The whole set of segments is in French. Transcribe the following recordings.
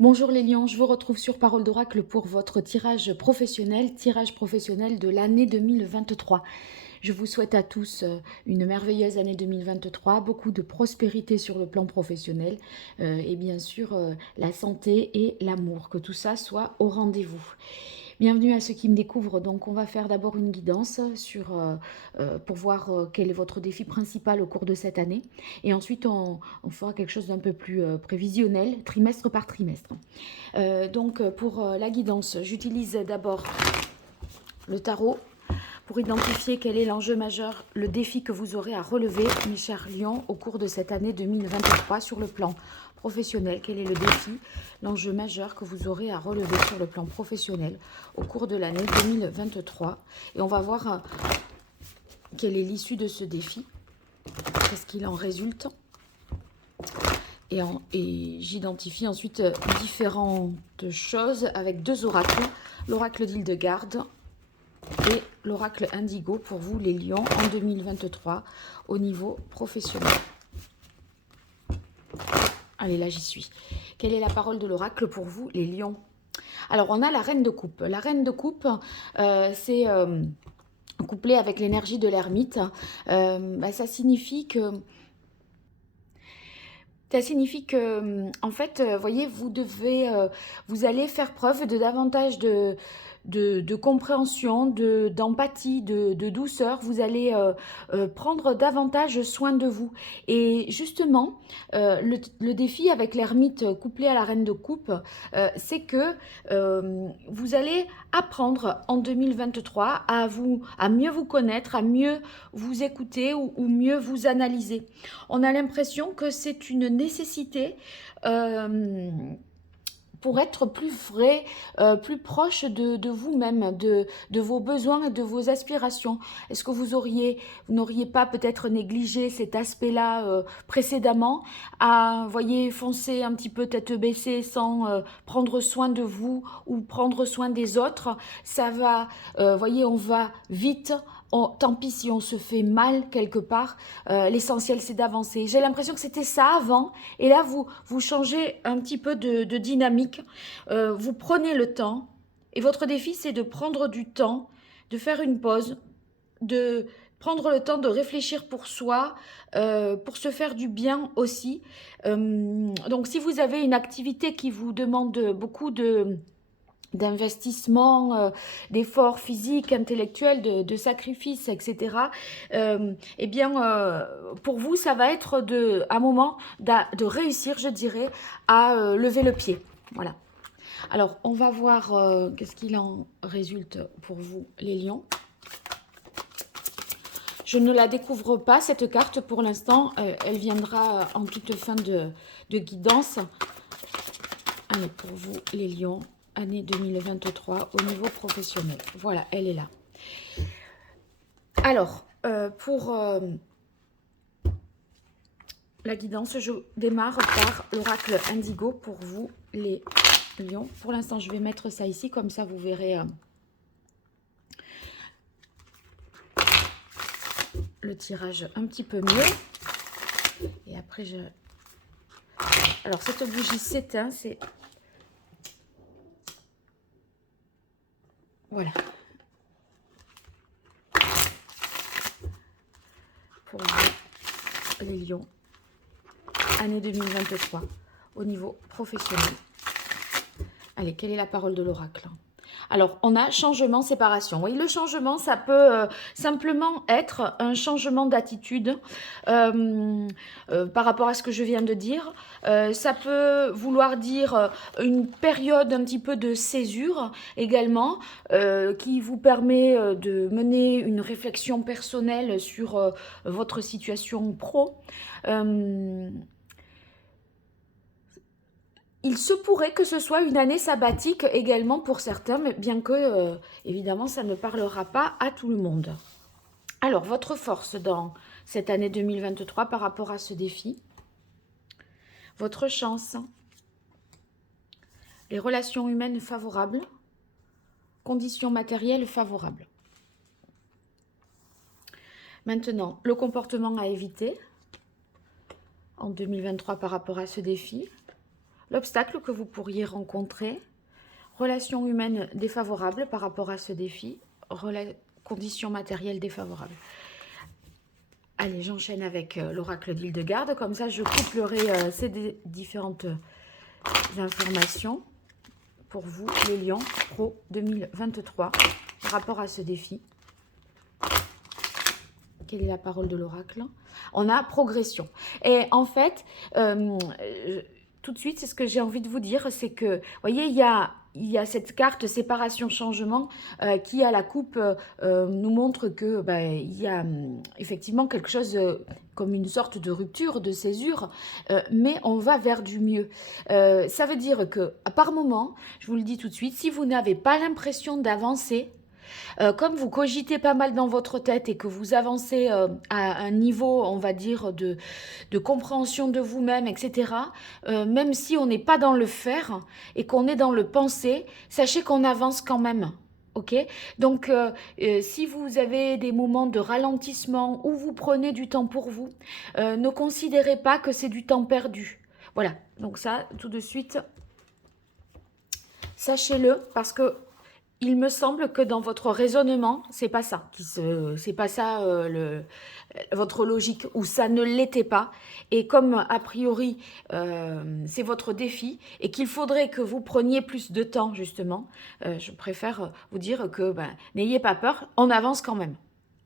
Bonjour les lions, je vous retrouve sur Parole d'Oracle pour votre tirage professionnel de l'année 2023. Je vous souhaite à tous une merveilleuse année 2023, beaucoup de prospérité sur le plan professionnel et bien sûr la santé et l'amour, que tout ça soit au rendez-vous. Bienvenue à ceux qui me découvrent. Donc on va faire d'abord une guidance pour voir quel est votre défi principal au cours de cette année. Et ensuite on fera quelque chose d'un peu plus prévisionnel, trimestre par trimestre. Donc pour la guidance, j'utilise d'abord le tarot pour identifier quel est l'enjeu majeur, le défi que vous aurez à relever, mes chers lions, au cours de cette année 2023 sur le plan professionnel. Quel est le défi, l'enjeu majeur que vous aurez à relever sur le plan professionnel au cours de l'année 2023. Et on va voir quelle est l'issue de ce défi, qu'est-ce qu'il en résulte. Et j'identifie ensuite différentes choses avec deux oracles, l'oracle d'Hildegarde et l'oracle Indigo pour vous les lions en 2023 au niveau professionnel. Allez, là j'y suis. Quelle est la parole de l'oracle pour vous les lions? Alors on a la reine de coupe. La reine de coupe, c'est couplé avec l'énergie de l'ermite. Ça signifie que en fait, voyez, vous allez faire preuve de davantage de compréhension, d'empathie, de douceur. Vous allez prendre davantage soin de vous. Et justement, le défi avec l'ermite couplé à la reine de coupe, c'est que vous allez apprendre en 2023 à mieux vous connaître, à mieux vous écouter ou mieux vous analyser. On a l'impression que c'est une nécessité pour être plus vrai, plus proche de vous-même, de vos besoins et de vos aspirations. Est-ce que vous n'auriez pas peut-être négligé cet aspect-là précédemment, à, voyez, foncer un petit peu tête baissée sans prendre soin de vous ou prendre soin des autres? Ça va, voyez, on va vite. Tant pis si on se fait mal quelque part, l'essentiel c'est d'avancer. J'ai l'impression que c'était ça avant, et là vous changez un petit peu de dynamique, vous prenez le temps, et votre défi c'est de prendre du temps, de faire une pause, de prendre le temps de réfléchir pour soi, pour se faire du bien aussi. Donc si vous avez une activité qui vous demande beaucoup d'investissement, d'efforts physiques, intellectuels, de sacrifices, etc. Eh bien, pour vous, ça va être un moment de réussir, je dirais, à lever le pied. Voilà. Alors, on va voir qu'est-ce qu'il en résulte pour vous, les lions. Je ne la découvre pas, cette carte, pour l'instant. Elle viendra en toute fin de guidance. Allez, pour vous, les lions, année 2023 au niveau professionnel. Voilà, elle est là. Alors, pour la guidance, je démarre par l'oracle Indigo pour vous, les lions. Pour l'instant, je vais mettre ça ici, comme ça vous verrez le tirage un petit peu mieux. Et après, alors, cette bougie s'éteint, c'est... Voilà. Pour vous, les lions, année 2023, au niveau professionnel. Allez, quelle est la parole de l'oracle? Alors, on a changement, séparation. Oui, le changement, ça peut simplement être un changement d'attitude par rapport à ce que je viens de dire. Ça peut vouloir dire une période un petit peu de césure également, qui vous permet de mener une réflexion personnelle sur votre situation pro. Il se pourrait que ce soit une année sabbatique également pour certains, mais bien que, évidemment, ça ne parlera pas à tout le monde. Alors, votre force dans cette année 2023 par rapport à ce défi, votre chance, les relations humaines favorables, conditions matérielles favorables. Maintenant, le comportement à éviter en 2023 par rapport à ce défi, L'obstacle que vous pourriez rencontrer, relations humaines défavorables par rapport à ce défi, conditions matérielles défavorables. Allez, j'enchaîne avec l'oracle d'Hildegarde, comme ça je couplerai ces différentes informations pour vous, les lions, pro 2023, par rapport à ce défi. Quelle est la parole de l'oracle? On a progression. Et en fait, tout de suite, c'est ce que j'ai envie de vous dire, c'est que, vous voyez, il y a cette carte séparation-changement qui, à la coupe, nous montre que il y a effectivement quelque chose comme une sorte de rupture, de césure, mais on va vers du mieux. Ça veut dire que, par moment, je vous le dis tout de suite, si vous n'avez pas l'impression d'avancer, comme vous cogitez pas mal dans votre tête et que vous avancez à un niveau, on va dire, de compréhension de vous-même, etc., même si on n'est pas dans le faire et qu'on est dans le penser, sachez qu'on avance quand même. Ok, donc si vous avez des moments de ralentissement où vous prenez du temps pour vous, ne considérez pas que c'est du temps perdu. Voilà, donc ça, tout de suite, sachez-le, parce que il me semble que dans votre raisonnement, c'est pas ça, c'est pas ça votre logique, ou ça ne l'était pas. Et comme a priori c'est votre défi et qu'il faudrait que vous preniez plus de temps justement, je préfère vous dire que n'ayez pas peur, on avance quand même.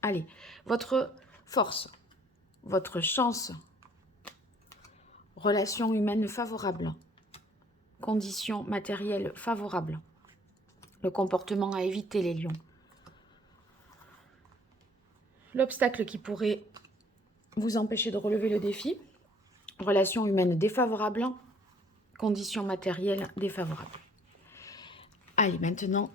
Allez, votre force, votre chance, relations humaines favorables, conditions matérielles favorables. Le comportement à éviter, les lions. L'obstacle qui pourrait vous empêcher de relever le défi. Relations humaines défavorables. Conditions matérielles défavorables. Allez, maintenant,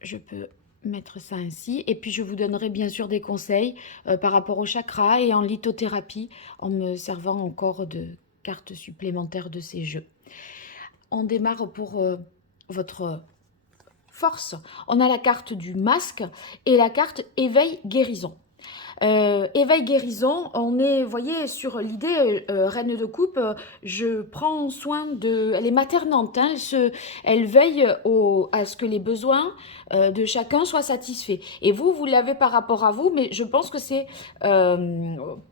je peux mettre ça ainsi. Et puis, je vous donnerai bien sûr des conseils par rapport au chakra et en lithothérapie, en me servant encore de cartes supplémentaires de ces jeux. On démarre pour votre force. On a la carte du masque et la carte éveil guérison. Éveil guérison, on est, vous voyez, sur l'idée reine de coupe, je prends soin de, elle est maternante, hein, elle veille à ce que les besoins de chacun soient satisfaits. Et vous l'avez par rapport à vous, mais je pense que c'est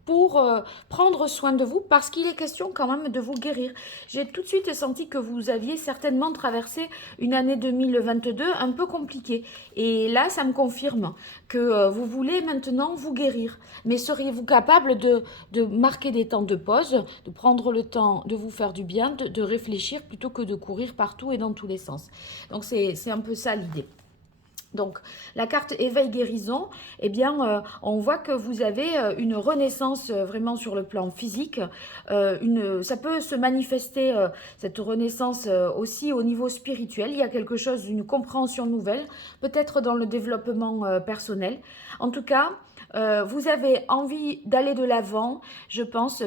pour prendre soin de vous, parce qu'il est question quand même de vous guérir. J'ai tout de suite senti que vous aviez certainement traversé une année 2022 un peu compliquée. Et là, ça me confirme que vous voulez maintenant vous guérir. Mais seriez-vous capable de marquer des temps de pause, de prendre le temps de vous faire du bien, de réfléchir plutôt que de courir partout et dans tous les sens? Donc c'est un peu ça l'idée. Donc, la carte éveil guérison, eh bien, on voit que vous avez une renaissance vraiment sur le plan physique. Ça peut se manifester, cette renaissance aussi au niveau spirituel. Il y a quelque chose, une compréhension nouvelle, peut-être dans le développement personnel. En tout cas, vous avez envie d'aller de l'avant, je pense,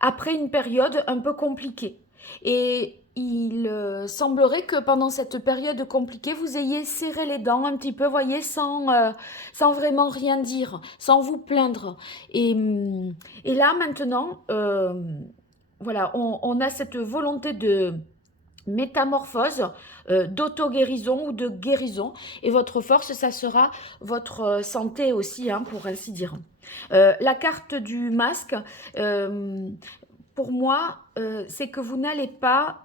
après une période un peu compliquée. Et il semblerait que pendant cette période compliquée, vous ayez serré les dents un petit peu, voyez, sans vraiment rien dire, sans vous plaindre. Et là, maintenant, voilà, on a cette volonté de métamorphose, d'auto-guérison ou de guérison. Et votre force, ça sera votre santé aussi, hein, pour ainsi dire. La carte du masque, pour moi, c'est que vous n'allez pas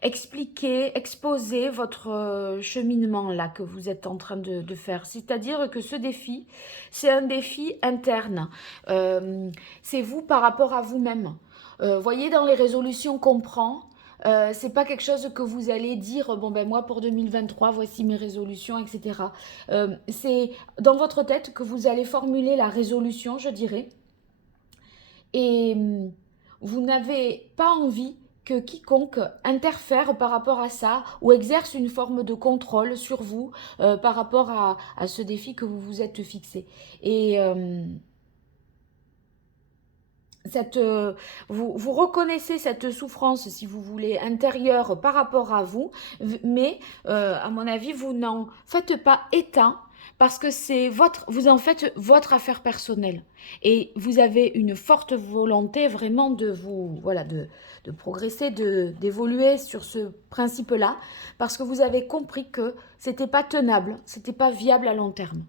exposer votre cheminement là que vous êtes en train de faire. C'est-à-dire que ce défi, c'est un défi interne. C'est vous par rapport à vous-même. Voyez, dans les résolutions qu'on prend, c'est pas quelque chose que vous allez dire, bon ben moi pour 2023, voici mes résolutions, etc. C'est dans votre tête que vous allez formuler la résolution, je dirais. Et vous n'avez pas envie que quiconque interfère par rapport à ça ou exerce une forme de contrôle sur vous par rapport à ce défi que vous vous êtes fixé. Et vous reconnaissez cette souffrance, si vous voulez, intérieure par rapport à vous, mais à mon avis, vous n'en faites pas état. Parce que c'est vous en faites votre affaire personnelle et vous avez une forte volonté vraiment de vous, voilà, de progresser, d'évoluer sur ce principe-là, parce que vous avez compris que c'était pas tenable, c'était pas viable à long terme.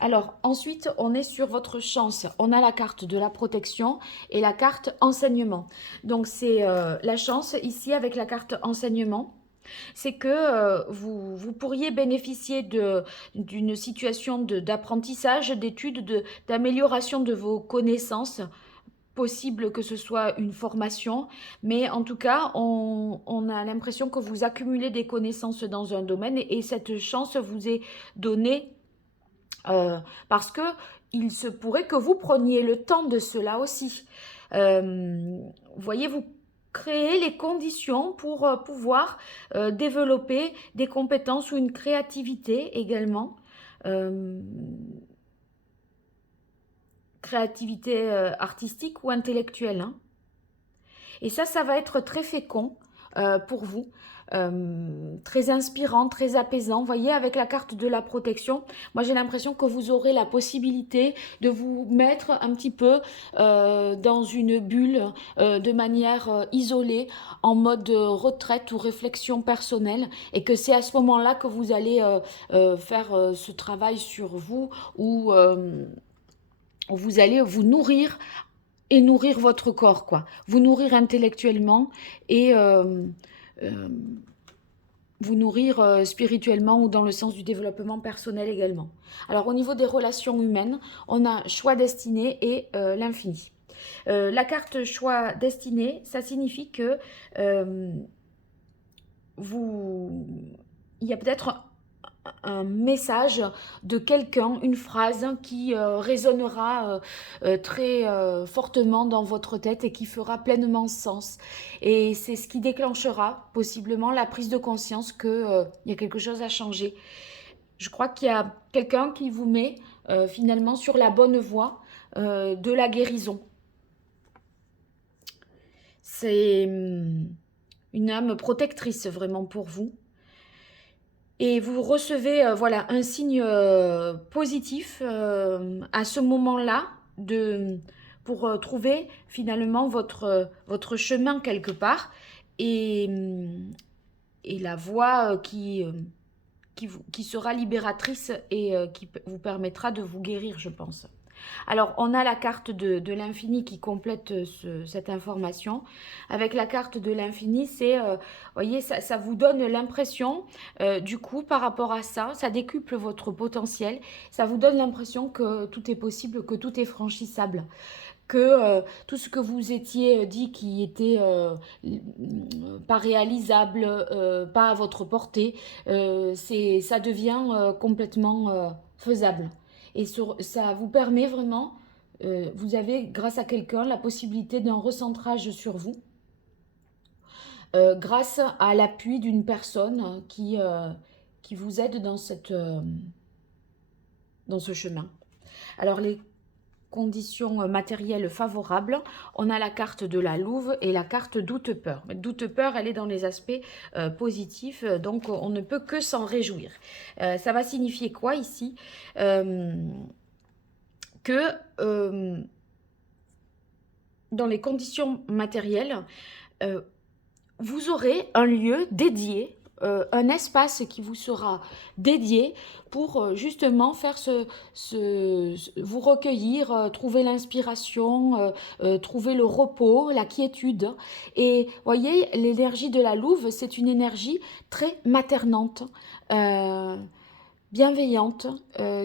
Alors ensuite, on est sur votre chance. On a la carte de la protection et la carte enseignement. Donc c'est la chance ici avec la carte enseignement. C'est que vous pourriez bénéficier d'une situation d'apprentissage, d'études, d'amélioration de vos connaissances. Possible que ce soit une formation, mais en tout cas, on a l'impression que vous accumulez des connaissances dans un domaine et cette chance vous est donnée euh, parce que il se pourrait que vous preniez le temps de cela aussi. Voyez, vous créez les conditions pour pouvoir développer des compétences ou une créativité également. Euh, Créativité artistique ou intellectuelle, hein. Et ça va être très fécond pour vous, très inspirant, très apaisant. Vous voyez, avec la carte de la protection, moi j'ai l'impression que vous aurez la possibilité de vous mettre un petit peu dans une bulle de manière isolée, en mode retraite ou réflexion personnelle, et que c'est à ce moment-là que vous allez faire ce travail sur vous, où vous allez vous nourrir et nourrir votre corps, quoi. Vous nourrir intellectuellement et euh, vous nourrir spirituellement ou dans le sens du développement personnel également. Alors au niveau des relations humaines, on a choix destiné et l'infini. La carte choix destiné, ça signifie que euh, vous, il y a peut-être un message de quelqu'un, une phrase qui résonnera très fortement dans votre tête et qui fera pleinement sens. Et c'est ce qui déclenchera possiblement la prise de conscience qu'il y a quelque chose à changer. Je crois qu'il y a quelqu'un qui vous met finalement sur la bonne voie de la guérison. C'est une âme protectrice vraiment pour vous. Et vous recevez voilà, un signe positif à ce moment-là pour trouver finalement votre chemin quelque part et, et la voie qui sera libératrice et qui vous permettra de vous guérir, je pense. Alors, on a la carte de l'infini qui complète cette information. Avec la carte de l'infini, voyez, ça vous donne l'impression, du coup, par rapport à ça, ça décuple votre potentiel. Ça vous donne l'impression que tout est possible, que tout est franchissable. Que tout ce que vous étiez dit qui était pas réalisable, pas à votre portée, ça devient complètement faisable. Et ça vous permet vraiment, vous avez, grâce à quelqu'un, la possibilité d'un recentrage sur vous, grâce à l'appui d'une personne qui vous aide dans ce chemin. Alors, les conditions matérielles favorables, on a la carte de la louve et la carte doute-peur. Doute-peur, elle est dans les aspects positifs, donc on ne peut que s'en réjouir. Ça va signifier quoi ici que dans les conditions matérielles, vous aurez un lieu dédié, un espace qui vous sera dédié pour justement faire vous recueillir, trouver l'inspiration, trouver le repos, la quiétude. Et voyez, l'énergie de la louve, c'est une énergie très maternante. Bienveillante,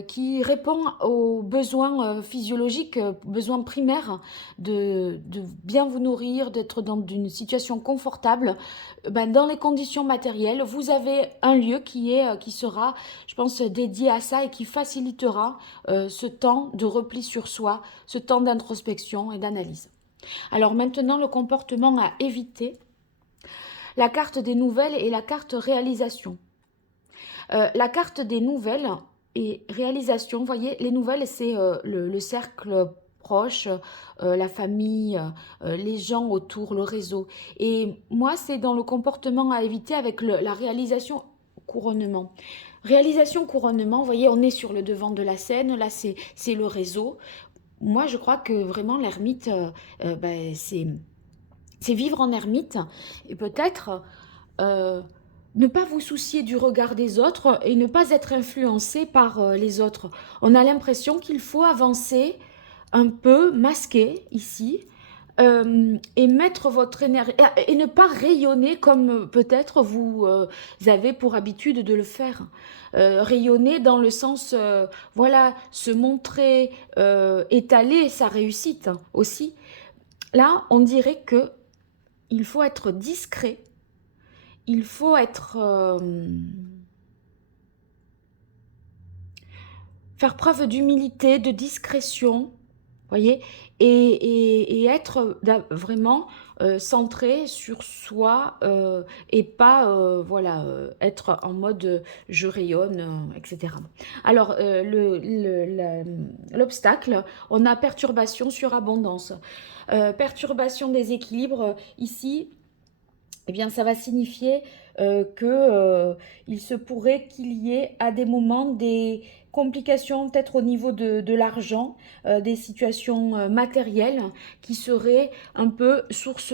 qui répond aux besoins physiologiques, besoins primaires de bien vous nourrir, d'être dans une situation confortable. Dans les conditions matérielles, vous avez un lieu qui sera, je pense, dédié à ça et qui facilitera ce temps de repli sur soi, ce temps d'introspection et d'analyse. Alors maintenant, le comportement à éviter. La carte des nouvelles et la carte réalisation. La carte des nouvelles et réalisation, vous voyez, les nouvelles, c'est le cercle proche, la famille, les gens autour, le réseau. Et moi, c'est dans le comportement à éviter avec la réalisation couronnement. Réalisation couronnement, vous voyez, on est sur le devant de la scène, là c'est le réseau. Moi, je crois que vraiment l'ermite, ben, c'est vivre en ermite et peut-être ne pas vous soucier du regard des autres et ne pas être influencé par les autres. On a l'impression qu'il faut avancer un peu masqué ici et mettre votre énergie et ne pas rayonner comme peut-être vous avez pour habitude de le faire. Rayonner dans le sens, voilà, se montrer, étaler sa réussite aussi. Là, on dirait que il faut être discret, il faut être faire preuve d'humilité, de discrétion, voyez, et être vraiment centré sur soi et pas voilà être en mode je rayonne, etc. Alors l'obstacle, on a perturbation sur abondance, perturbation des équilibres ici. Eh bien, ça va signifier il se pourrait qu'il y ait à des moments des complications, peut-être au niveau de l'argent, des situations matérielles qui seraient un peu source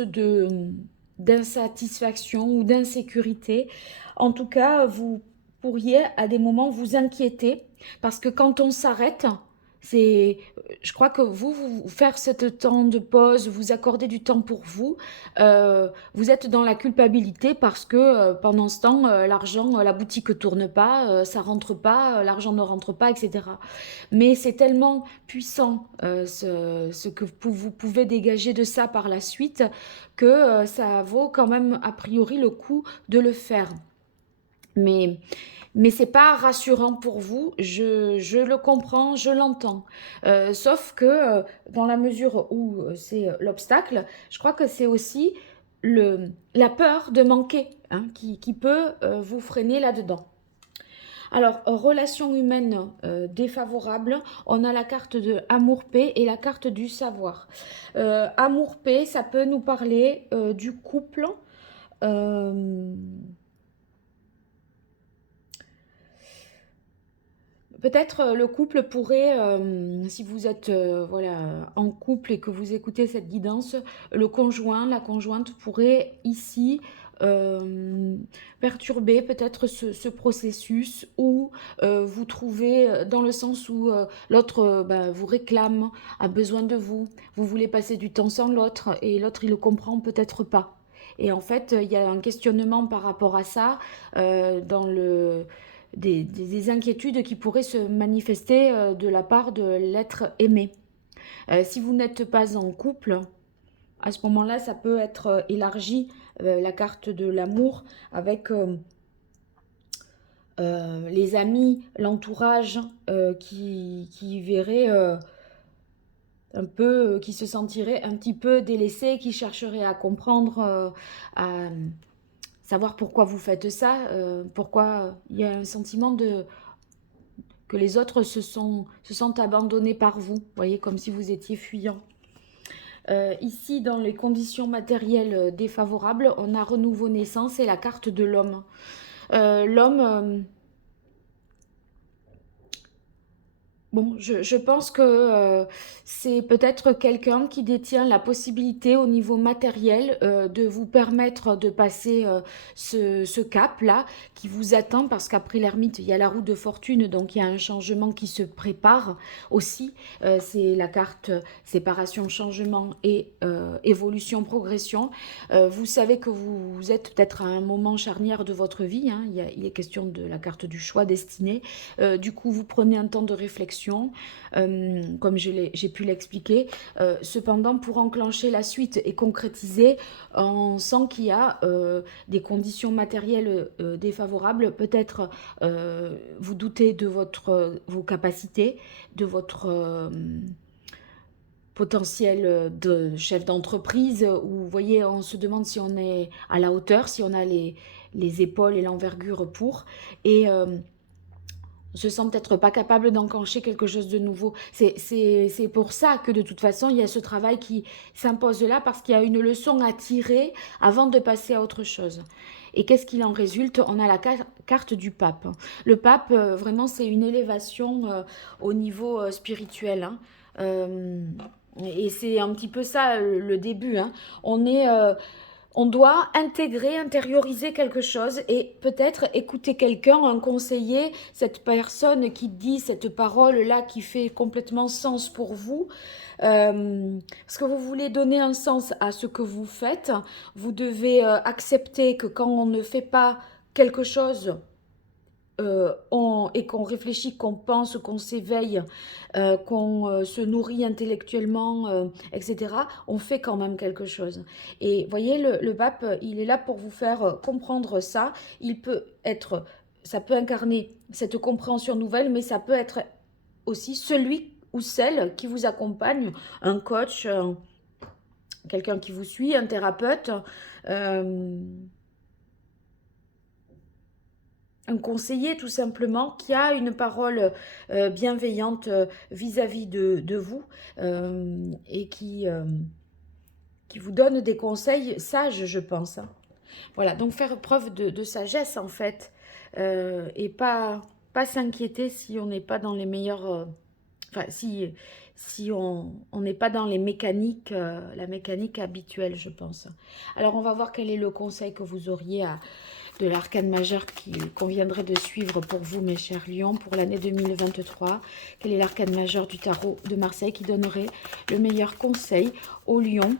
d'insatisfaction ou d'insécurité. En tout cas, vous pourriez à des moments vous inquiéter parce que quand on s'arrête, c'est, je crois que vous faire cette temps de pause, vous accorder du temps pour vous, vous êtes dans la culpabilité parce que pendant ce temps, l'argent, la boutique tourne pas, ça rentre pas, l'argent ne rentre pas, etc. Mais c'est tellement puissant ce que vous pouvez dégager de ça par la suite que ça vaut quand même a priori le coup de le faire. Mais c'est pas rassurant pour vous, je le comprends, je l'entends. Sauf que dans la mesure où c'est l'obstacle, je crois que c'est aussi la peur de manquer hein, qui peut vous freiner là-dedans. Alors, relation humaine défavorable, on a la carte de amour-paix et la carte du savoir. Amour-paix, ça peut nous parler du couple. Peut-être le couple pourrait, si vous êtes voilà, en couple et que vous écoutez cette guidance, le conjoint, la conjointe pourrait ici perturber peut-être ce processus ou vous trouver dans le sens où l'autre vous réclame, a besoin de vous, vous voulez passer du temps sans l'autre et l'autre il le comprend peut-être pas. Et en fait, il y a un questionnement par rapport à ça dans des inquiétudes qui pourraient se manifester de la part de l'être aimé. Si vous n'êtes pas en couple, à ce moment-là, ça peut être élargi, la carte de l'amour, avec les amis, l'entourage qui verraient un peu, qui se sentiraient un petit peu délaissés, qui chercheraient à comprendre, à savoir pourquoi vous faites ça, pourquoi il y a un sentiment que les autres se sentent abandonnés par vous, voyez, comme si vous étiez fuyant. Ici, dans les conditions matérielles défavorables, on a renouveau naissance et la carte de l'homme. L'homme... Bon, je pense que c'est peut-être quelqu'un qui détient la possibilité au niveau matériel de vous permettre de passer ce cap-là qui vous attend parce qu'après l'ermite, il y a la roue de fortune, donc il y a un changement qui se prépare aussi. C'est la carte séparation, changement et évolution, progression. Vous savez que vous êtes peut-être à un moment charnière de votre vie, hein, il est question de la carte du choix destiné. Du coup, vous prenez un temps de réflexion. Comme j'ai pu l'expliquer. Cependant, pour enclencher la suite et concrétiser, on sent qu'il y a des conditions matérielles défavorables. Peut-être vous doutez de vos capacités, de votre potentiel de chef d'entreprise, où vous voyez, on se demande si on est à la hauteur, si on a les épaules et l'envergure pour. Et se sent peut-être pas capable d'enclencher quelque chose de nouveau. C'est pour ça que de toute façon, il y a ce travail qui s'impose là, parce qu'il y a une leçon à tirer avant de passer à autre chose. Et qu'est-ce qu'il en résulte? On a la carte du pape. Le pape, vraiment, c'est une élévation au niveau spirituel, hein. Euh, et c'est un petit peu ça le début, hein. On est... on doit intégrer, intérioriser quelque chose et peut-être écouter quelqu'un, un conseiller, cette personne qui dit cette parole-là qui fait complètement sens pour vous. Parce que vous voulez donner un sens à ce que vous faites, vous devez accepter que quand on ne fait pas quelque chose et qu'on réfléchit, qu'on pense, qu'on s'éveille, qu'on se nourrit intellectuellement, etc., on fait quand même quelque chose. Et voyez, le pape, il est là pour vous faire comprendre ça. Il peut être, ça peut incarner cette compréhension nouvelle, mais ça peut être aussi celui ou celle qui vous accompagne, un coach, quelqu'un qui vous suit, un thérapeute. Euh, un conseiller tout simplement qui a une parole bienveillante vis-à-vis de vous et qui vous donne des conseils sages, je pense, hein. Voilà, donc faire preuve de sagesse en fait et pas s'inquiéter si on n'est pas dans les meilleurs... enfin, si on n'est pas dans les mécaniques, la mécanique habituelle, je pense. Alors, on va voir quel est le conseil que vous auriez de l'arcane majeur qui conviendrait de suivre pour vous, mes chers lions, pour l'année 2023. Quel est l'arcane majeur du tarot de Marseille qui donnerait le meilleur conseil aux lions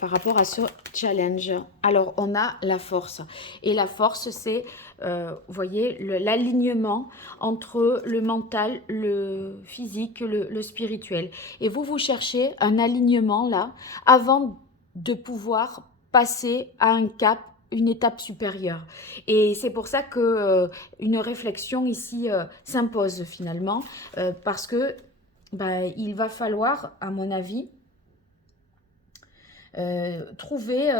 par rapport à ce challenge? Alors, on a la force. Et la force, c'est, vous voyez, l'alignement entre le mental, le physique, le spirituel. Et vous cherchez un alignement là, avant de pouvoir passer à un cap, une étape supérieure. Et c'est pour ça que une réflexion ici s'impose finalement, parce que il va falloir, à mon avis, trouver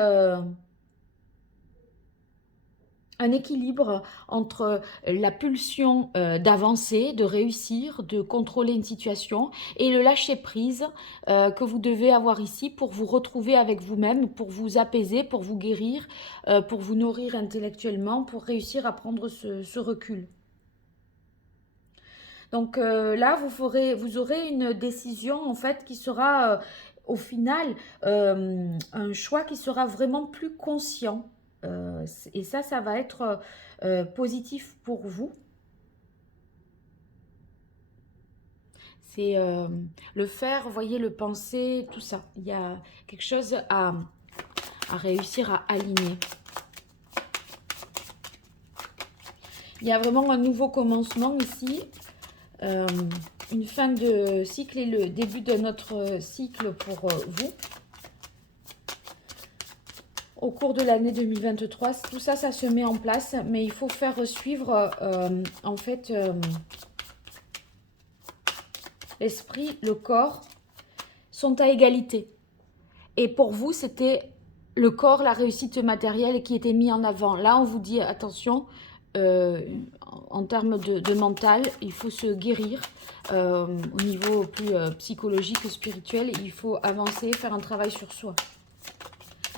un équilibre entre la pulsion d'avancer, de réussir, de contrôler une situation et le lâcher-prise que vous devez avoir ici pour vous retrouver avec vous-même, pour vous apaiser, pour vous guérir, pour vous nourrir intellectuellement, pour réussir à prendre ce recul. Donc là, vous aurez une décision en fait qui sera au final un choix qui sera vraiment plus conscient. Et ça va être positif pour vous. C'est le faire, vous voyez, le penser, tout ça. Il y a quelque chose à réussir à aligner. Il y a vraiment un nouveau commencement ici. Une fin de cycle et le début de notre cycle pour vous. Au cours de l'année 2023, tout ça, ça se met en place, mais il faut faire suivre, en fait, l'esprit, le corps sont à égalité. Et pour vous, c'était le corps, la réussite matérielle qui était mis en avant. Là, on vous dit, attention, en termes de mental, il faut se guérir au niveau plus psychologique, spirituel. Il faut avancer, faire un travail sur soi.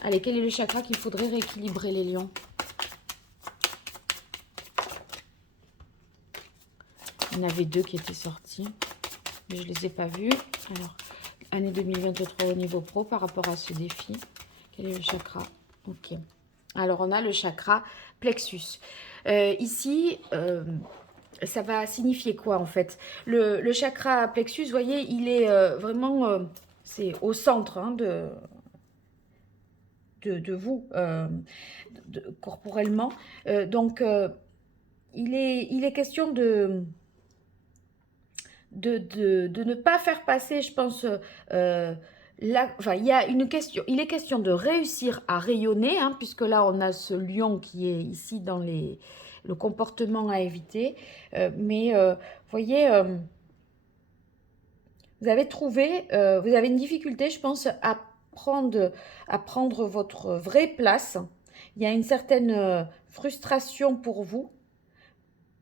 Allez, quel est le chakra qu'il faudrait rééquilibrer, les lions? Il y en avait deux qui étaient sortis, mais je ne les ai pas vus. Alors, année 2023 au niveau pro par rapport à ce défi. Quel est le chakra? Ok. Alors, on a le chakra plexus. Ici, ça va signifier quoi en fait? Le chakra plexus, vous voyez, il est vraiment, c'est au centre hein, de vous, corporellement. Donc, il est question de ne pas faire passer, je pense, enfin, il y a une question, il est question de réussir à rayonner, hein, puisque là, on a ce lion qui est ici dans le comportement à éviter. Mais, vous voyez, vous avez trouvé, vous avez une difficulté, je pense, à prendre votre vraie place Il y a une certaine frustration pour vous.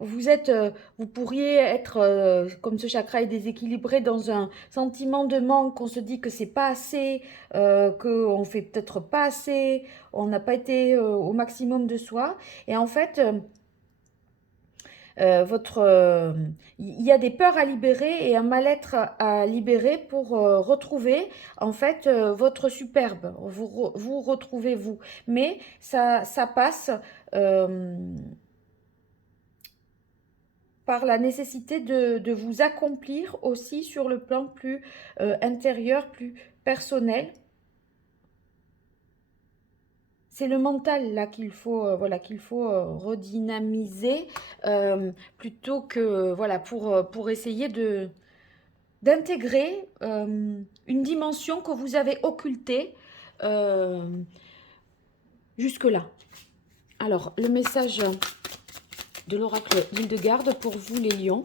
Vous pourriez être, comme ce chakra est déséquilibré, dans un sentiment de manque. On se dit que c'est pas assez, qu'on fait peut-être pas assez, on n'a pas été au maximum de soi. Et en fait, il y a des peurs à libérer et un mal-être à libérer pour retrouver en fait votre superbe. Vous retrouvez vous. Mais ça passe. euh, par la nécessité de vous accomplir aussi sur le plan plus intérieur, plus personnel. C'est le mental là qu'il faut, voilà, qu'il faut redynamiser plutôt que voilà pour essayer d'intégrer une dimension que vous avez occultée jusque-là. Alors, le message de l'oracle d'Hildegarde pour vous les lions.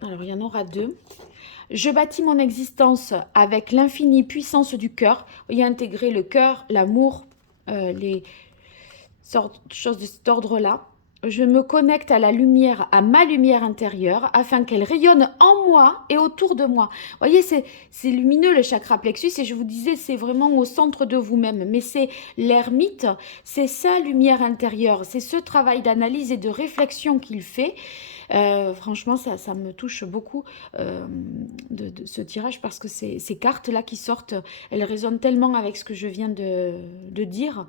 Alors, il y en aura deux. Je bâtis mon existence avec l'infinie puissance du cœur. Il y a intégré le cœur, l'amour, les choses de cet ordre-là. Je me connecte à la lumière, à ma lumière intérieure, afin qu'elle rayonne en moi et autour de moi. Vous voyez, c'est lumineux le chakra plexus, et je vous disais, c'est vraiment au centre de vous-même. Mais c'est l'ermite, c'est sa lumière intérieure, c'est ce travail d'analyse et de réflexion qu'il fait. Franchement, ça me touche beaucoup de ce tirage, parce que ces cartes-là qui sortent, elles résonnent tellement avec ce que je viens de dire.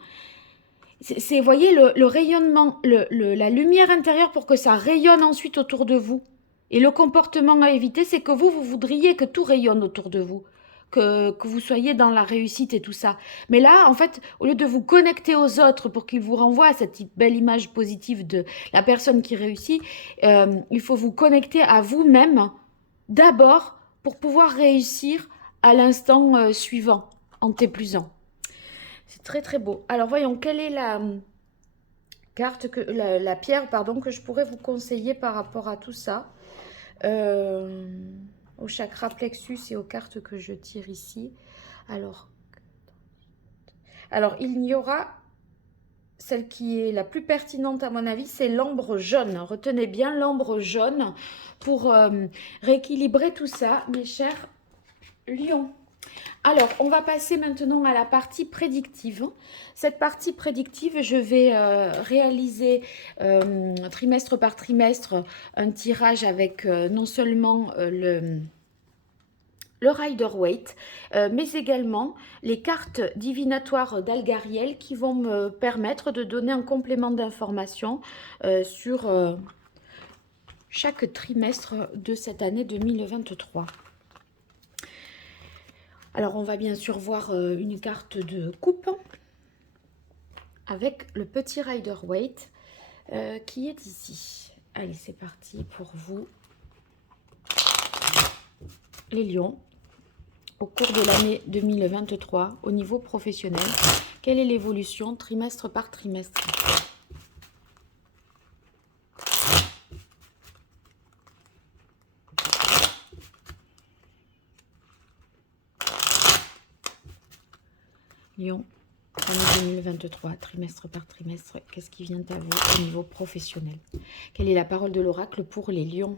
Vous voyez, le rayonnement, la lumière intérieure pour que ça rayonne ensuite autour de vous. Et le comportement à éviter, c'est que vous voudriez que tout rayonne autour de vous. Que vous soyez dans la réussite et tout ça. Mais là, en fait, au lieu de vous connecter aux autres pour qu'ils vous renvoient cette belle image positive de la personne qui réussit, il faut vous connecter à vous-même d'abord pour pouvoir réussir à l'instant suivant, en T+1. C'est très très beau. Alors voyons, quelle est la la pierre pardon, que je pourrais vous conseiller par rapport à tout ça, au chakra plexus et aux cartes que je tire ici. Alors il y aura celle qui est la plus pertinente à mon avis, c'est l'ambre jaune. Retenez bien l'ambre jaune pour rééquilibrer tout ça, mes chers lions. Alors, on va passer maintenant à la partie prédictive. Cette partie prédictive, je vais réaliser trimestre par trimestre un tirage avec non seulement le Rider-Waite, mais également les cartes divinatoires d'Algariel qui vont me permettre de donner un complément d'information sur chaque trimestre de cette année 2023. Alors, on va bien sûr voir une carte de coupe avec le petit Rider-Waite qui est ici. Allez, c'est parti pour vous, les lions. Au cours de l'année 2023, au niveau professionnel, quelle est l'évolution trimestre par trimestre ? Lion, année 2023, trimestre par trimestre, qu'est-ce qui vient à vous au niveau professionnel? Quelle est la parole de l'oracle pour les lions?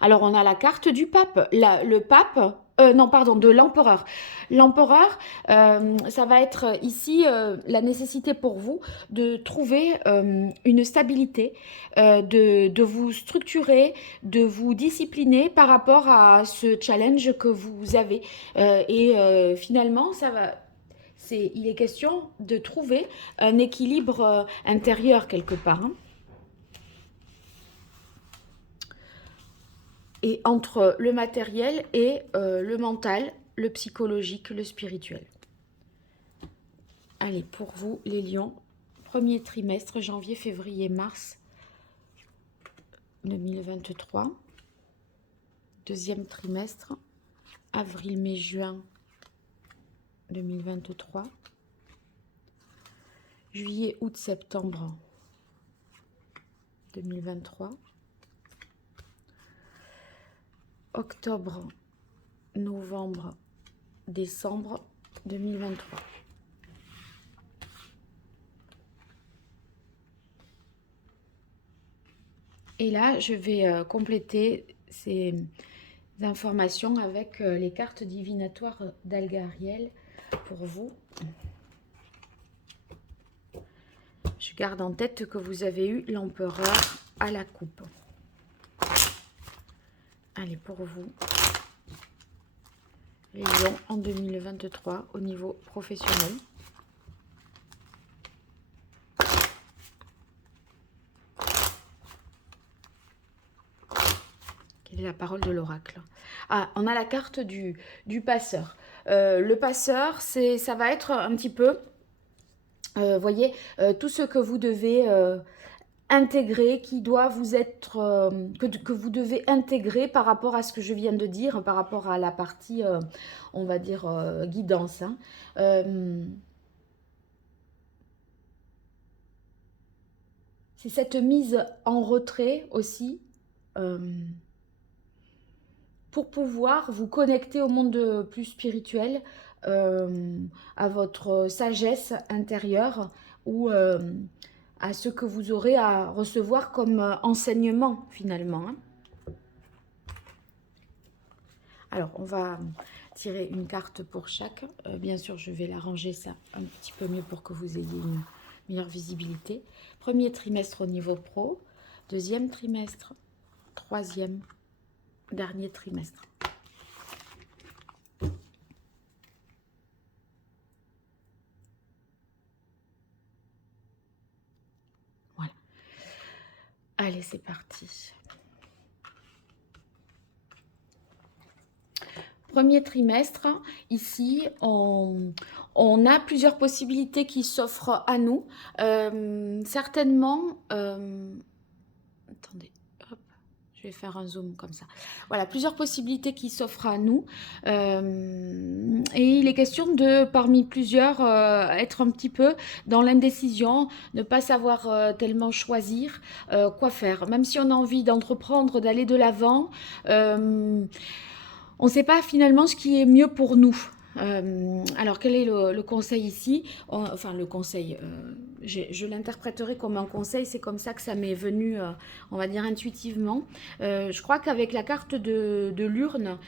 Alors, on a la carte du pape. Le pape, non, pardon, de l'empereur. L'empereur, ça va être ici la nécessité pour vous de trouver une stabilité, de vous structurer, de vous discipliner par rapport à ce challenge que vous avez. Finalement, il est question de trouver un équilibre intérieur quelque part. Hein. Et entre le matériel et le mental, le psychologique, le spirituel. Allez, pour vous, les lions, premier trimestre, janvier, février, mars 2023. Deuxième trimestre, avril, mai, juin 2023. Juillet, août, septembre 2023. Octobre, novembre, décembre 2023. Et là, je vais compléter ces informations avec les cartes divinatoires d'Algariel pour vous. Je garde en tête que vous avez eu l'empereur à la coupe. Allez, pour vous, les lions en 2023 au niveau professionnel. Quelle est la parole de l'oracle? Ah, on a la carte du passeur. Le passeur, ça va être un petit peu, voyez, tout ce que vous devez intégrer, qui doit vous être, que vous devez intégrer par rapport à ce que je viens de dire, par rapport à la partie, on va dire, guidance. Hein. C'est cette mise en retrait aussi, pour pouvoir vous connecter au monde plus spirituel, à votre sagesse intérieure ou à ce que vous aurez à recevoir comme enseignement finalement. Hein. Alors, on va tirer une carte pour chaque. Bien sûr, je vais l'arranger ça un petit peu mieux pour que vous ayez une meilleure visibilité. Premier trimestre au niveau pro, deuxième trimestre, troisième, dernier trimestre. Voilà. Allez, c'est parti. Premier trimestre, ici, on a plusieurs possibilités qui s'offrent à nous. Certainement, attendez, hop, je vais faire un zoom comme ça. Voilà, plusieurs possibilités qui s'offrent à nous. Et il est question de, parmi plusieurs, être un petit peu dans l'indécision, ne pas savoir tellement choisir quoi faire. Même si on a envie d'entreprendre, d'aller de l'avant, on ne sait pas finalement ce qui est mieux pour nous. Alors, quel est le conseil ici? Enfin, le conseil, je l'interpréterai comme un conseil, c'est comme ça que ça m'est venu, on va dire, intuitivement. Je crois qu'avec la carte de l'urne,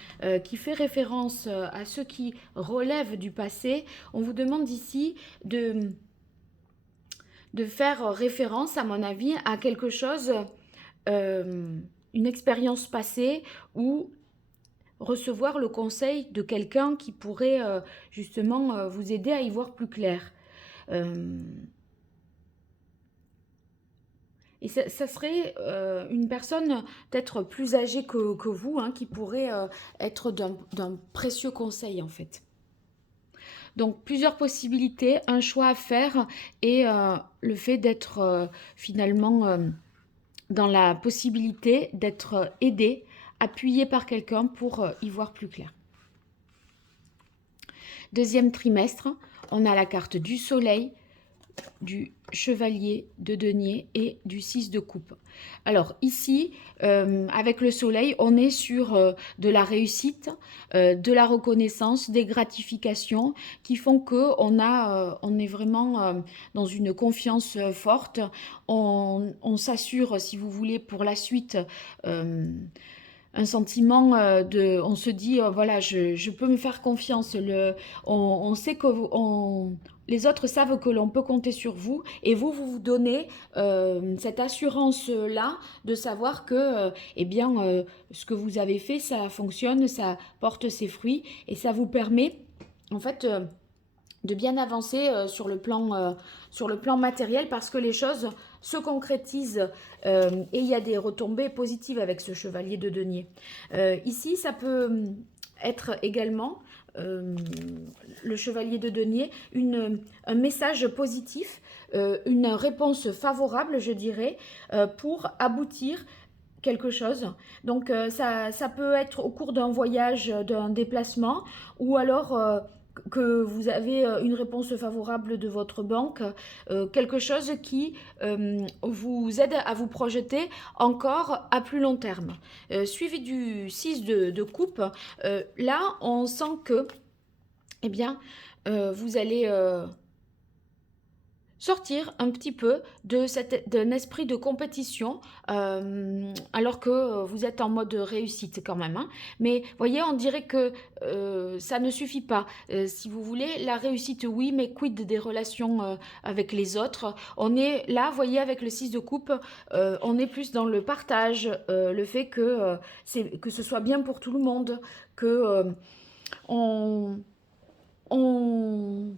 qui fait référence à ceux qui relèvent du passé, on vous demande ici de faire référence, à mon avis, à quelque chose, une expérience passée ou recevoir le conseil de quelqu'un qui pourrait justement vous aider à y voir plus clair. Et ça serait une personne peut-être plus âgée que vous, hein, qui pourrait être d'un précieux conseil en fait. Donc plusieurs possibilités, un choix à faire et le fait d'être finalement dans la possibilité d'être aidé, appuyé par quelqu'un pour y voir plus clair. Deuxième trimestre, on a la carte du soleil, du chevalier de denier et du 6 de coupe. Alors ici, avec le soleil, on est sur de la réussite, de la reconnaissance, des gratifications qui font qu'on on est vraiment dans une confiance forte. On s'assure, si vous voulez, pour la suite, un sentiment on se dit, voilà, je peux me faire confiance. On sait que les autres savent que l'on peut compter sur vous et vous donnez cette assurance-là de savoir que eh bien, ce que vous avez fait, ça fonctionne, ça porte ses fruits et ça vous permet en fait de bien avancer sur le plan matériel parce que les choses se concrétisent et il y a des retombées positives avec ce chevalier de denier. Ici, ça peut être également, le chevalier de denier, un message positif, une réponse favorable, je dirais, pour aboutir quelque chose. Donc ça peut être au cours d'un voyage, d'un déplacement, ou alors que vous avez une réponse favorable de votre banque, quelque chose qui vous aide à vous projeter encore à plus long terme. Suivi du 6 de coupe, là on sent que eh bien, vous allez sortir un petit peu d'un esprit de compétition, alors que vous êtes en mode réussite quand même, hein. Mais voyez, on dirait que ça ne suffit pas. Si vous voulez, la réussite, oui, mais quid des relations avec les autres? On est là, voyez, avec le 6 de coupe, on est plus dans le partage, le fait que ce soit bien pour tout le monde, que on, on,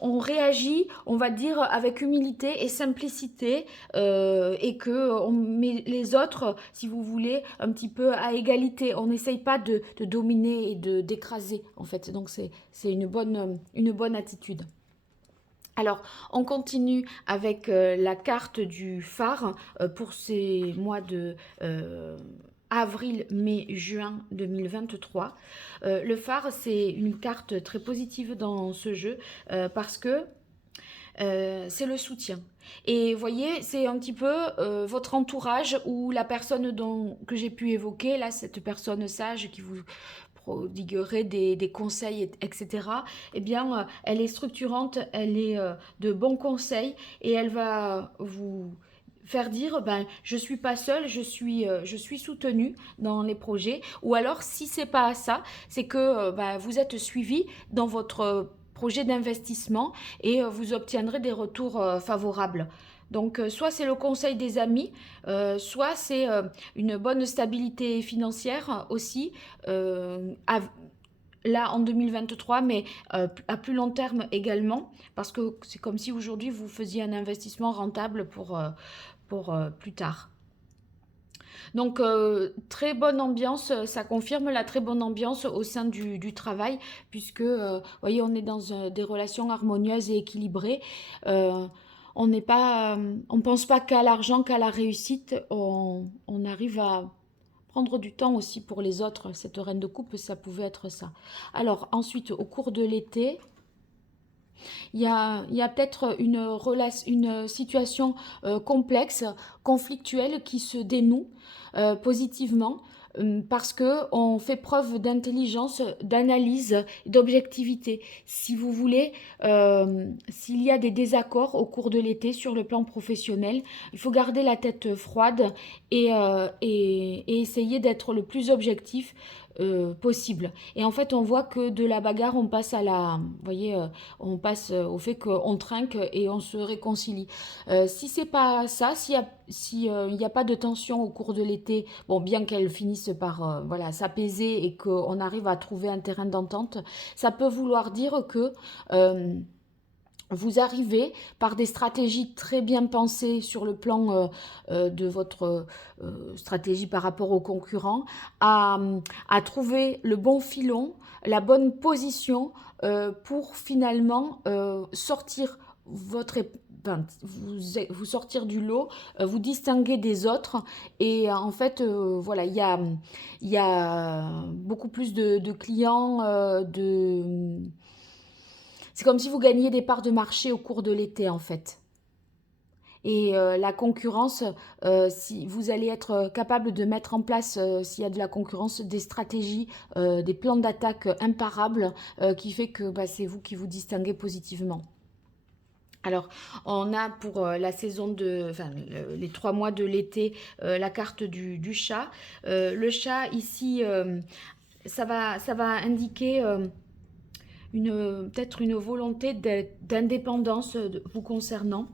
on réagit, on va dire, avec humilité et simplicité, et que on met les autres, si vous voulez, un petit peu à égalité. On n'essaye pas de dominer et d'écraser, en fait. Donc c'est une bonne attitude. Alors, on continue avec la carte du phare pour ces mois de avril, mai, juin 2023. Le phare, c'est une carte très positive dans ce jeu parce que c'est le soutien. Et vous voyez, c'est un petit peu votre entourage ou la personne que j'ai pu évoquer, là, cette personne sage qui vous prodiguerait des conseils, etc. Eh bien, elle est structurante, elle est de bons conseils et elle va vous faire dire ben je suis pas seule, je suis soutenue dans les projets, ou alors si c'est pas ça, c'est que ben, vous êtes suivi dans votre projet d'investissement et vous obtiendrez des retours favorables. Donc, soit c'est le conseil des amis, soit c'est une bonne stabilité financière aussi, là en 2023, mais à plus long terme également, parce que c'est comme si aujourd'hui vous faisiez un investissement rentable pour plus tard. Donc, très bonne ambiance, ça confirme la très bonne ambiance au sein du travail, puisque, vous voyez, on est dans des relations harmonieuses et équilibrées. Euh, on n'est pas, on pense pas qu'à l'argent, qu'à la réussite. On arrive à prendre du temps aussi pour les autres. Cette reine de coupe, ça pouvait être ça. Alors, ensuite, au cours de l'été, il y a peut-être une situation complexe, conflictuelle qui se dénoue positivement parce que on fait preuve d'intelligence, d'analyse, d'objectivité. Si vous voulez, s'il y a des désaccords au cours de l'été sur le plan professionnel, il faut garder la tête froide et essayer d'être le plus objectif possible. Et en fait, on voit que de la bagarre, on passe à vous voyez, on passe au fait qu'on trinque et on se réconcilie. Si c'est pas ça, si il n'y a pas de tension au cours de l'été, bon, bien qu'elle finisse par voilà s'apaiser et qu'on arrive à trouver un terrain d'entente, ça peut vouloir dire que vous arrivez par des stratégies très bien pensées sur le plan de votre stratégie par rapport aux concurrents à trouver le bon filon, la bonne position pour finalement sortir vous sortir du lot, vous distinguer des autres et en fait voilà il y a beaucoup plus de clients c'est comme si vous gagniez des parts de marché au cours de l'été, en fait. Et la concurrence, si vous allez être capable de mettre en place, s'il y a de la concurrence, des stratégies, des plans d'attaque imparables, qui fait que bah, c'est vous qui vous distinguez positivement. Alors, on a pour la saison enfin, les 3 mois de l'été, la carte du chat. Le chat, ici, ça va indiquer peut-être une volonté d'indépendance vous concernant.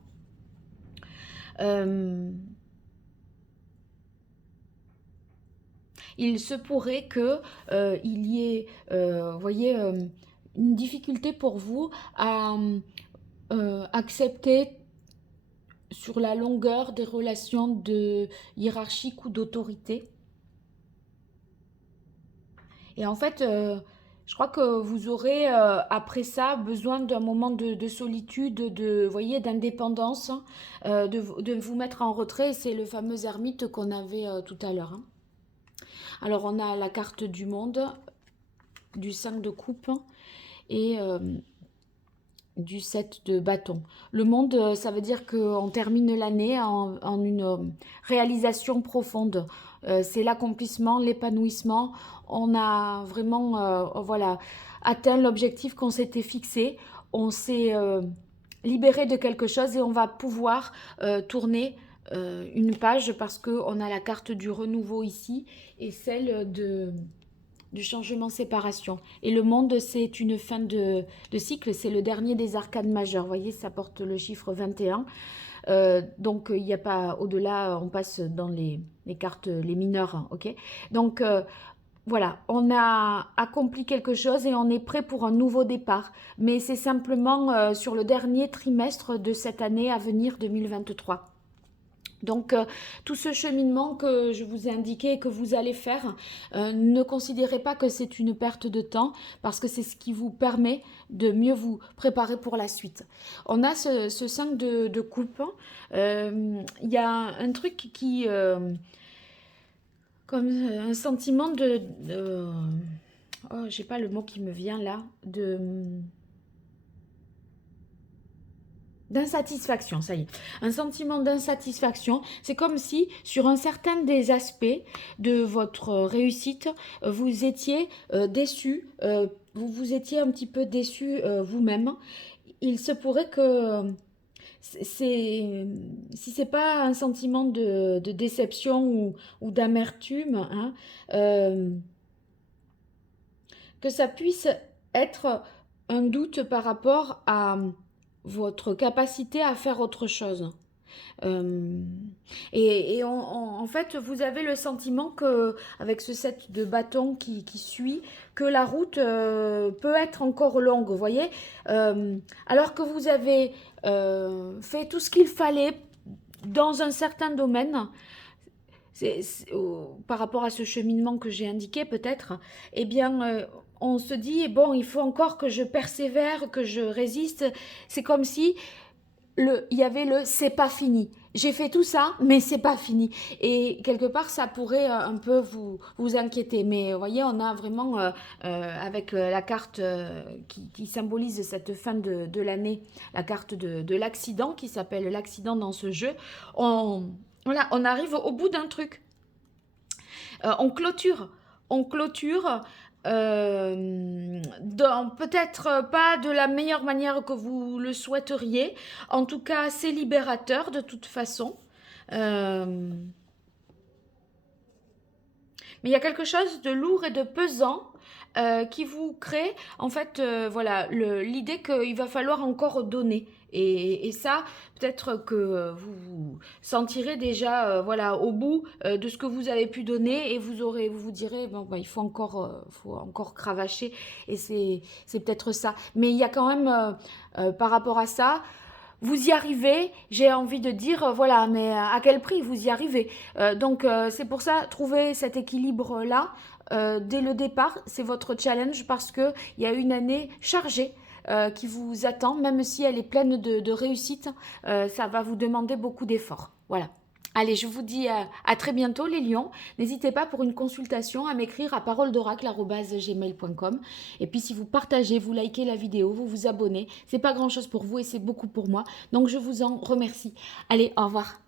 Il se pourrait que il y ait, vous voyez, une difficulté pour vous à accepter sur la longueur des relations de hiérarchique ou d'autorité. Et en fait, je crois que vous aurez, après ça, besoin d'un moment de solitude, voyez, d'indépendance, hein, de vous mettre en retrait. C'est le fameux ermite qu'on avait tout à l'heure, hein. Alors, on a la carte du monde, du 5 de coupe. et du 7 de bâton. Le monde, ça veut dire qu'on termine l'année en une réalisation profonde. C'est l'accomplissement, l'épanouissement. On a vraiment voilà, atteint l'objectif qu'on s'était fixé. On s'est libéré de quelque chose et on va pouvoir tourner une page parce qu'on a la carte du renouveau ici et celle du changement séparation. Et le monde, c'est une fin de cycle, c'est le dernier des arcanes majeures. Vous voyez, ça porte le chiffre 21. Donc, il n'y a pas au-delà, on passe dans les cartes, les mineures, hein, ok. Donc, voilà, on a accompli quelque chose et on est prêt pour un nouveau départ. Mais c'est simplement sur le dernier trimestre de cette année à venir, 2023. Donc, tout ce cheminement que je vous ai indiqué et que vous allez faire, ne considérez pas que c'est une perte de temps parce que c'est ce qui vous permet de mieux vous préparer pour la suite. On a ce 5 de coupe. Il y a un truc qui... comme un sentiment oh, j'ai pas le mot qui me vient là. D'insatisfaction, ça y est. Un sentiment d'insatisfaction. C'est comme si, sur un certain des aspects de votre réussite, vous étiez déçu, vous étiez un petit peu déçu vous-même. Il se pourrait que si c'est pas un sentiment de déception ou d'amertume, hein, que ça puisse être un doute par rapport à votre capacité à faire autre chose. En fait, vous avez le sentiment que, avec ce set de bâtons qui suit, que la route peut être encore longue, vous voyez. Alors que vous avez fait tout ce qu'il fallait dans un certain domaine, par rapport à ce cheminement que j'ai indiqué peut-être, eh bien, on se dit, bon, il faut encore que je persévère, que je résiste. C'est comme si il y avait le c'est pas fini. J'ai fait tout ça, mais c'est pas fini. Et quelque part, ça pourrait un peu vous inquiéter. Mais vous voyez, on a vraiment, avec la carte qui symbolise cette fin de l'année, la carte de l'accident, qui s'appelle l'accident dans ce jeu, voilà, on arrive au bout d'un truc. On clôture. Peut-être pas de la meilleure manière que vous le souhaiteriez. En tout cas, c'est libérateur de toute façon. Mais il y a quelque chose de lourd et de pesant qui vous crée, en fait, voilà, l'idée qu'il va falloir encore donner. Et ça, peut-être que vous vous sentirez déjà voilà, au bout de ce que vous avez pu donner et vous vous direz, bon, bah, il faut encore cravacher. Et c'est peut-être ça. Mais il y a quand même, par rapport à ça, vous y arrivez, j'ai envie de dire, voilà, mais à quel prix vous y arrivez. Donc, c'est pour ça, trouver cet équilibre-là, dès le départ, c'est votre challenge parce qu'il y a une année chargée qui vous attend, même si elle est pleine de réussite, ça va vous demander beaucoup d'efforts. Voilà. Allez, je vous dis à très bientôt les lions. N'hésitez pas pour une consultation à m'écrire à paroledoracle@gmail.com. Et puis si vous partagez, vous likez la vidéo, vous vous abonnez, c'est pas grand chose pour vous et c'est beaucoup pour moi. Donc je vous en remercie. Allez, au revoir.